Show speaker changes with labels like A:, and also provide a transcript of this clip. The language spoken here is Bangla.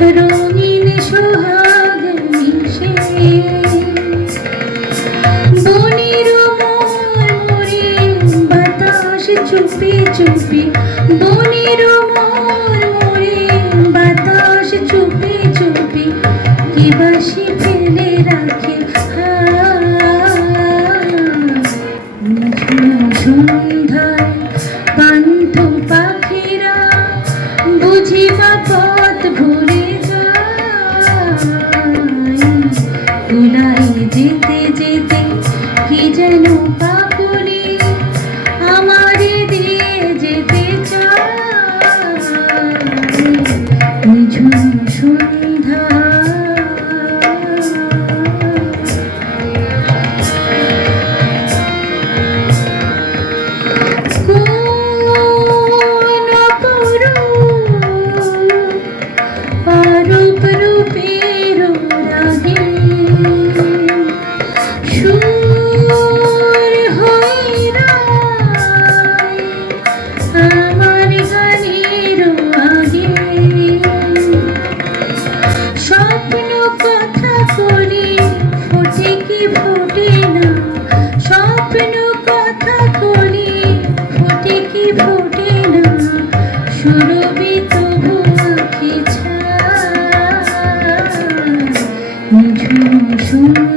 A: রঙিন সোহাগ মিশে। বনের মোর বাতাস চুপি চুপি। বনের মোর বাতাস চুপি চুপি। কি বাসি ফেলে রাখে সন্ধ্যায় পাখিরা বুঝিবা পথ ভুলে উড়াই যেতে যেতে কি যেন পাকুলি সুরবি তবু ছায় নিঝুম সন্ধ্যা